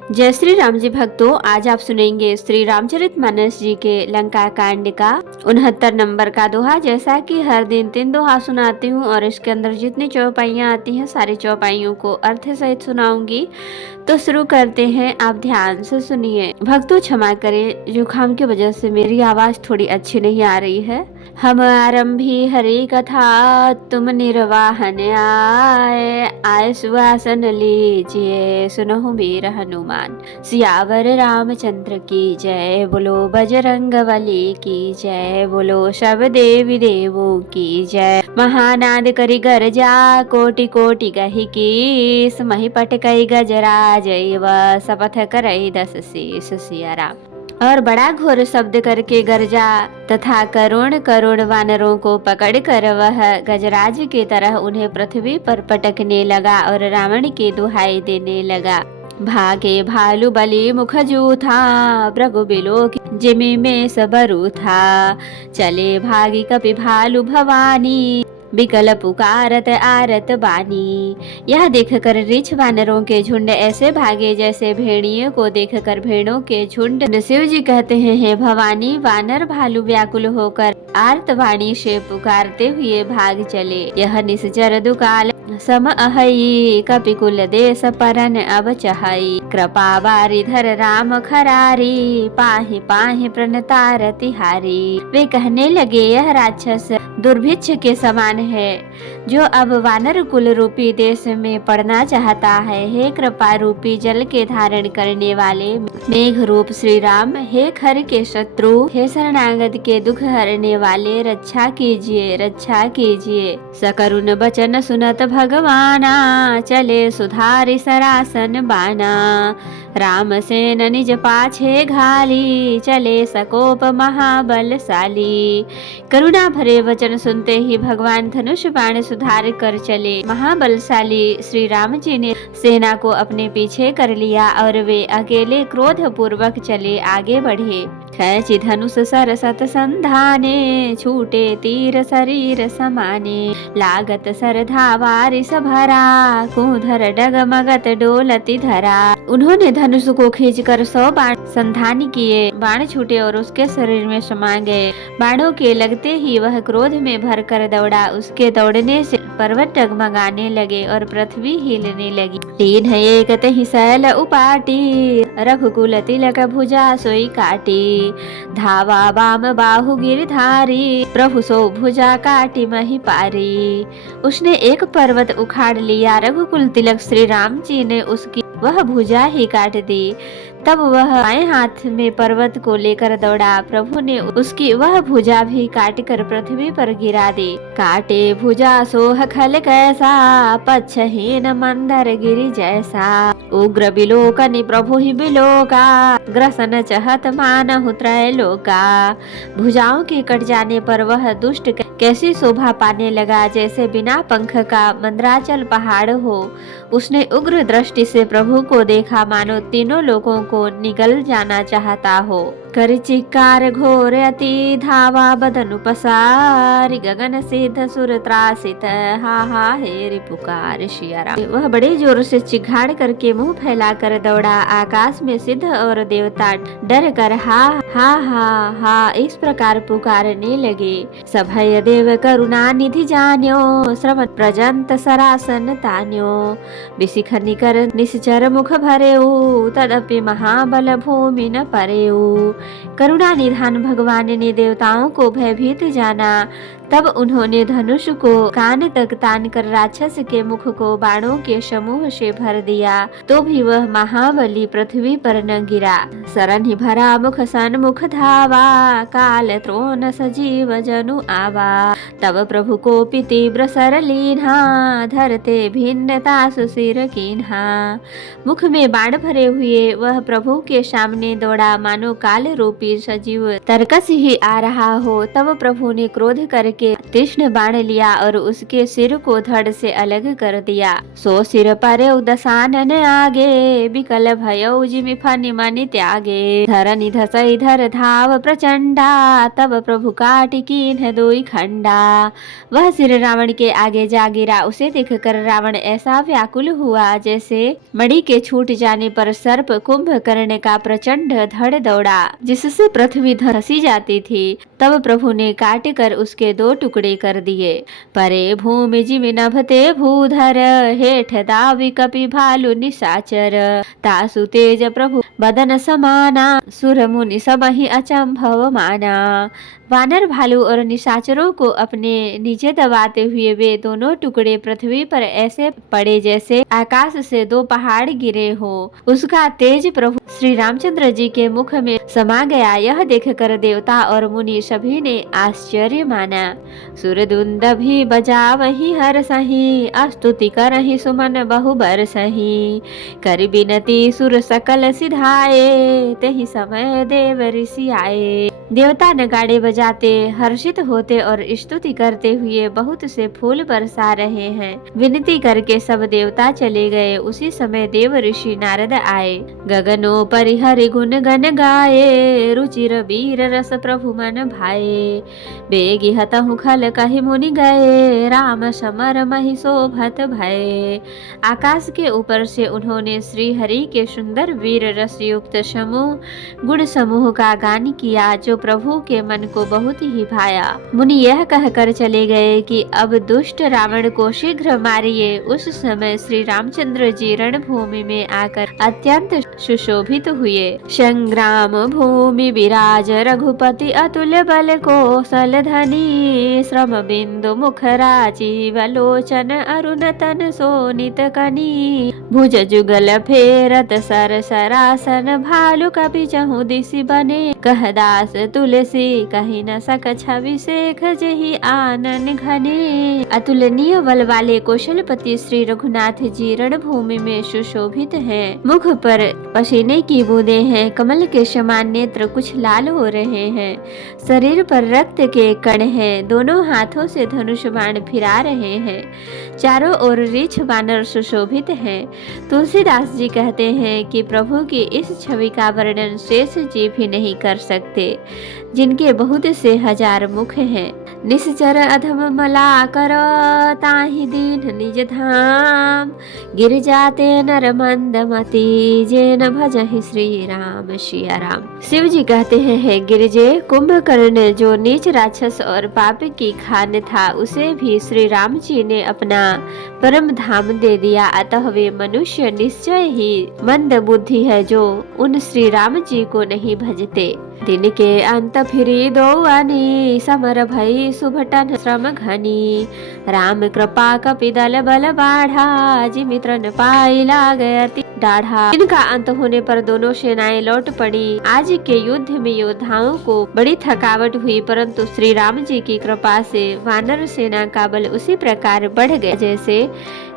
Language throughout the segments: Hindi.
जय श्री राम जी भक्तों, आज आप सुनेंगे श्री रामचरितमानस जी के लंका कांड का 69 नंबर का दोहा। जैसा कि हर दिन 3 दोहा सुनाती हूँ और इसके अंदर जितनी चौपाइयाँ आती हैं सारी चौपाइयों को अर्थ सहित सुनाऊंगी। तो शुरू करते हैं, आप ध्यान से सुनिए। भक्तों क्षमा करें, जुकाम की वजह से मेरी आवाज थोड़ी अच्छी नहीं आ रही है। हम आरंभी हरि कथा, तुम निर्वाहन आए सुहासन लीजिए, सुनहु वीर हनुमान। सियावर रामचंद्र की जय, बोलो बजरंग बली की जय, बोलो सब देवी देवों की जय। महानाद करि गरजा, कोटि कोटि गहि कीस, महिपट कई गजराज शपथ करई 10 शीस। सिया राम। और बड़ा घोर शब्द करके गरजा तथा करोड़ करोड़ वानरों को पकड़कर वह गजराज की तरह उन्हें पृथ्वी पर पटकने लगा और रावण की दुहाई देने लगा। भागे भालू बलि मुख जूथा, भृगु बिलोक जिमि में सबरू था। चले भागी कपि भालू भवानी, बिकल पुकारत आरत बानी। यह देखकर रीछ वानरों के झुंड ऐसे भागे जैसे भेड़ियों को देखकर भेड़ों के झुंड। शिव जी कहते हैं, हे भवानी, वानर भालू व्याकुल होकर आर्तवाणी से पुकारते हुए भाग चले। यह निश्चर दुकाल सम अहई, कपिकुल देश परन अब चहई। कृपा बारिधर राम खरारी, पाहि पाहि प्रणतार तिहारी। वे कहने लगे, यह राक्षस दुर्भिक्ष के समान है जो अब वानर कुल रूपी देश में पड़ना चाहता है। हे कृपा रूपी जल के धारण करने वाले मेघ रूप श्री राम, हे खर के शत्रु, हे शरणागत के दुख हरने वाले, रक्षा कीजिए रक्षा कीजिए। सकरुण बचन सुनत भगवाना, चले सुधारि सरासन बाना। राम सेन निज पाछे घाली, चले सकोप महाबलशाली। करुणा भरे वचन सुनते ही भगवान धनुष बाण सुधार कर चले। महाबलशाली श्री राम जी ने सेना को अपने पीछे कर लिया और वे अकेले क्रोध पूर्वक चले आगे बढ़े। खैची धनुष सरसत संधाने, छूटे तीर शरीर समाने। लागत सर धावारिस भरा, कूधर डगमगत डोलती धरा। उन्होंने धनुष को खींचकर 100 बाण संधान किए। बाण छूटे और उसके शरीर में समा गए। बाणों के लगते ही वह क्रोध में भरकर दौड़ा। उसके दौड़ने से पर्वत डगमगाने लगे और पृथ्वी हिलने लगी। तीन एक तहि शैल उपाटी, रघुकुल तिलक भुजा सोई काटी। धावा बाम बाहु गिरधारी, प्रभु सो भुजा काटी मही पारी। उसने एक पर्वत उखाड़ लिया। रघुकुल तिलक श्री राम जी ने उसकी वह भुजा ही काट दी। तब वह बाएं हाथ में पर्वत को लेकर दौड़ा। प्रभु ने उसकी वह भुजा भी काटकर पृथ्वी पर गिरा दी। काटे भुजा सोह खल कैसा, पच्छहीन मंदर गिरि जैसा। उग्र बिलोकनि प्रभु ही बिलोका, ग्रसन चहत मानहु त्रैलोका। भुजाओं के कट जाने पर वह दुष्ट कैसी शोभा पाने लगा, जैसे बिना पंख का मंदराचल पहाड़ हो। उसने उग्र दृष्टि से प्रभु को देखा, मानो तीनों लोगों को निगल जाना चाहता हो। कर चिक्कार घोर अति धावा, बदनु पसार गगन सिद्ध सुर त्रासित, हा हा हेरि पुकार। सिया राम। वह बड़े जोर से चिघाड़ करके मुंह फैलाकर दौड़ा। आकाश में सिद्ध और देवता डर कर हा हा हा हा इस प्रकार पुकारने लगे। सभय देव करुणा निधि जान्यो, श्रवण प्रजंत सरासन तान्यो। विशिख निकर निश्चर मुख भरेऊ, तदपि महाबल भूमि न परेऊ। करुणा निधान भगवान ने देवताओं को भयभीत जाना। तब उन्होंने धनुष को कान तक तान कर राक्षस के मुख को बाणों के समूह से भर दिया, तो भी वह महाबली पृथ्वी पर न गिरा। सरन भरा मुख सन्मुख धावा, काल त्रोन सजीव जनु आवा। तब प्रभु को तीव्र सर लीन्हा, धरते भिन्नता सुशिर कीन्हा। मुख में बाण भरे हुए वह प्रभु के सामने दौड़ा, मानो काल रूपी सजीव तरकस ही आ रहा हो। तब प्रभु ने क्रोध करके तीक्ष्ण बाण लिया और उसके सिर को धड़ से अलग कर दिया। सो सिर पर उदसानन आगे, विकल भयउ जिमि फनि मनि त्यागे। धरनि धसई धर धाव प्रचंडा, तब प्रभु काटि कीन्ह दुई खंडा। वह सिर रावण के आगे जा गिरा। उसे देखकर रावण ऐसा व्याकुल हुआ जैसे मणि के छूट जाने पर सर्प कुंभकर्ण का प्रचंड धड़ दौड़ा, जिससे पृथ्वी धसी जाती थी। तब प्रभु ने काट कर उसके 2 टुकड़े कर दिए। परे भूमि जिमि नभते भूधर, हेठ दावी कपि भालु निशाचर। तासु तेज प्रभु बदन समाना, सुर मुनि सबहि अचंभव माना। वानर भालू और निशाचरों को अपने नीचे दबाते हुए वे दोनों टुकड़े पृथ्वी पर ऐसे पड़े जैसे आकाश से 2 पहाड़ गिरे हो। उसका तेज प्रभु श्री रामचंद्र जी के मुख में समा गया। यह देखकर देवता और मुनि सभी ने आश्चर्य माना। सुरदुंदभि बजावहि हरसहि, स्तुति करहि सुमन बहु बरसहि। कर बिनती सुर सकल सिधाए, तेहि समय देव ऋषि आए। देवता नगाड़े बजाते हर्षित होते और स्तुति करते हुए बहुत से फूल बरसा रहे हैं। विनती करके सब देवता चले गए। उसी समय देव ऋषि नारद आए। गगनो परिहरि गुण गन गाए, रुचिर वीर रस प्रभु मन भाए। बेगी हतहु खल कहि मुनि गए, राम समर महि शोभत भये। आकाश के ऊपर से उन्होंने श्री हरि के सुंदर वीर रस युक्त समूह गुण समूह का गान किया, जो प्रभु के मन को बहुत ही भाया। मुनि यह कहकर चले गए कि अब दुष्ट रावण को शीघ्र मारिए। उस समय श्री रामचंद्र जी रणभूमि में आकर अत्यंत सुशोभित हुए। संग्राम भूमि विराज रघुपति, अतुल्य बल कौशल धनी। श्रम बिंदु मुख राजीव लोचन, अरुण तन सोनित कनी। भुज जुगल फेरत सर सरासन, भालु कपि चहु दिसि बने। कह दास तुलसी कही न सक छवि, शेख जही आनन घने। अतुलनीय बल वाले कौशलपति श्री रघुनाथ जी रणभूमि में सुशोभित हैं। मुख पर पसीने की बूंदें हैं, कमल के समान नेत्र कुछ लाल हो रहे हैं। शरीर पर रक्त के कण हैं, दोनों हाथों से धनुष बाण फिरा रहे हैं। चारों ओर रीछ बानर सुशोभित हैं। तुलसीदास जी कहते हैं कि प्रभु की इस छवि का वर्णन शेष जी भी नहीं कर सकते, जिनके बहुत से हजार मुख हैं। निश्चर अधम मला कर, ताहि दीन निज धाम। गिर जाते नर मंदमति, जे न भजहि श्री राम सिया राम। शिव जी कहते हैं, हे गिरजे, कुंभकर्ण जो नीच राक्षस और पाप की खान था, उसे भी श्री राम जी ने अपना परम धाम दे दिया। अतः वे मनुष्य निश्चय ही मंद बुद्धि है जो उन श्री राम जी को नहीं भजते। दिन के अंत फिरी दो अनी, समर भई सुभटन श्रम घनी। राम कृपा कपिदल बल बाढ़ा, जिमित्र न पाई लाग अति डाढ़ा। इनका अंत होने पर दोनों सेनाएं लौट पड़ी। आज के युद्ध में योद्धाओं को बड़ी थकावट हुई, परंतु श्री राम जी की कृपा से वानर सेना का बल उसी प्रकार बढ़ गया जैसे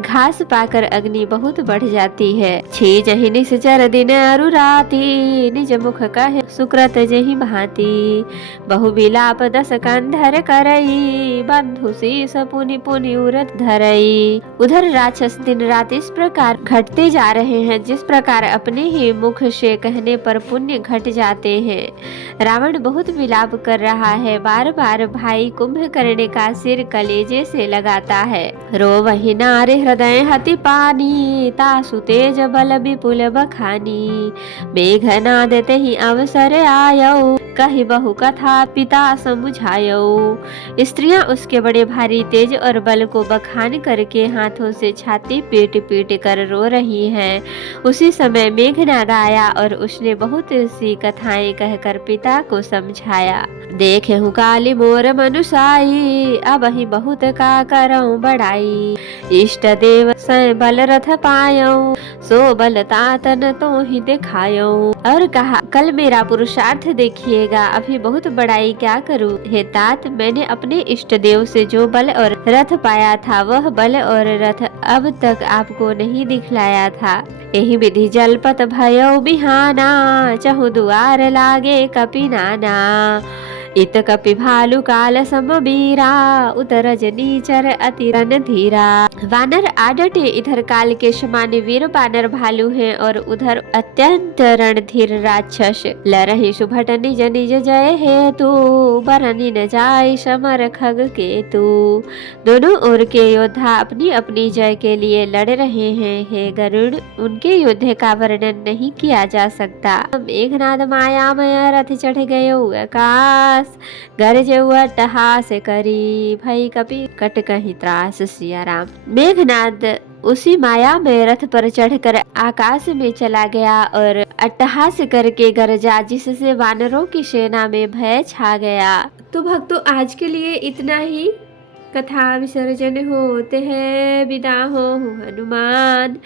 घास पाकर अग्नि बहुत बढ़ जाती है। छे जहि निश्चर दिन अरु राति, निज मुख कहे सुकृत जहि भांति। बहु विलाप दस कंधर करई, बंधु शीस पुनि पुनि उरत धरई। उधर राक्षस दिन रात इस प्रकार घटते जा रहे हैं जिस प्रकार अपने ही मुख से कहने पर पुण्य घट जाते हैं। रावण बहुत विलाप कर रहा है, बार बार भाई कुंभकर्ण का सिर कलेजे से लगाता है। रो वही नारे हृदय हति पानी, तासु तेज बल विपुल बखानी। मेघनाद तेहि अवसर आयो, कहि बहु कथा पिता समुझायो। स्त्रियां उसके बड़े भारी तेज और बल को बखान करके हाथों से छाती पीट पीट कर रो रही हैं। उसी समय मेघनाद आया और उसने बहुत सी कथाएं कहकर पिता को समझाया। देखे हूँ काली मोर मनुषाई, अब ही बहुत का करऊं बड़ाई। इष्ट देव सै बल रथ पायऊ, सो बल तातन तो ही दिखायो। और कहा, कल मेरा पुरुषार्थ देखिएगा, अभी बहुत बड़ाई क्या करूं। हे तात, मैंने अपने इष्ट देव से जो बल और रथ पाया था, वह बल और रथ अब तक आपको नहीं दिखलाया था। एहि विधि जलपत भयो बिहाना, चहु दुआर लागे कपि नाना। इत कपि भालु काल सम बीरा, उतर निचर अति रन धीरा। वानर आडटे इधर काल के समान वीर वानर भालू हैं और उधर अत्यंत रणधीर राक्षस। लरहि सुभट निज निज जय हेतु, बरनि न जाय समर खग केतु। दोनों ओर के योद्धा अपनी अपनी जय के लिए लड़ रहे हैं। हे गरुड़, उनके युद्ध का वर्णन नहीं किया जा सकता। मेघनाद मायामय रथ चढ़ गयो आकाश, गरजऊ अट्टहास करी, भई कपि कट कहि त्रास। सिया राम। मेघनाद उसी माया में रथ पर चढ़कर आकाश में चला गया और अट्टहास करके गरजा, जिससे वानरों की सेना में भय छा गया। तो भक्तों, आज के लिए इतना ही। कथा विसर्जन होते हैं, विदा हो हनुमान।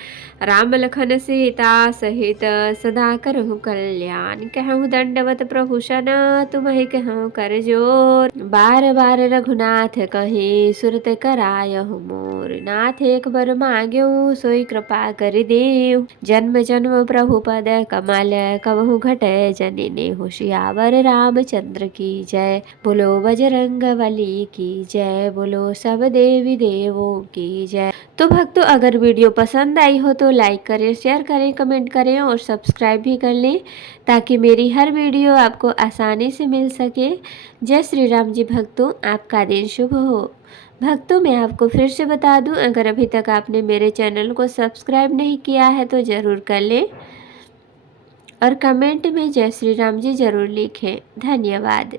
राम लखन सीता सहित सदा करहु कल्याण। कहूँ दंडवत प्रभु सन, तुम्हें कहूँ कर जोर। बार बार रघुनाथ कहे, सुरत करायहु मोर। नाथ एक बर मांग्यो, सोई कृपा कर देव। जन्म जन्म प्रभु पद कमल, कबहु घटै जनिने होशियावर। रामचंद्र की जय। बोलो बजरंग बली की जय। बोलो सब देवी देवों की जय। तो भक्तों, अगर वीडियो पसंद आई हो तो लाइक करें, शेयर करें, कमेंट करें और सब्सक्राइब भी कर लें, ताकि मेरी हर वीडियो आपको आसानी से मिल सके। जय श्री राम जी। भक्तों, आपका दिन शुभ हो। भक्तों, मैं आपको फिर से बता दूं, अगर अभी तक आपने मेरे चैनल को सब्सक्राइब नहीं किया है तो ज़रूर कर लें और कमेंट में जय श्री राम जी ज़रूर लिखें। धन्यवाद।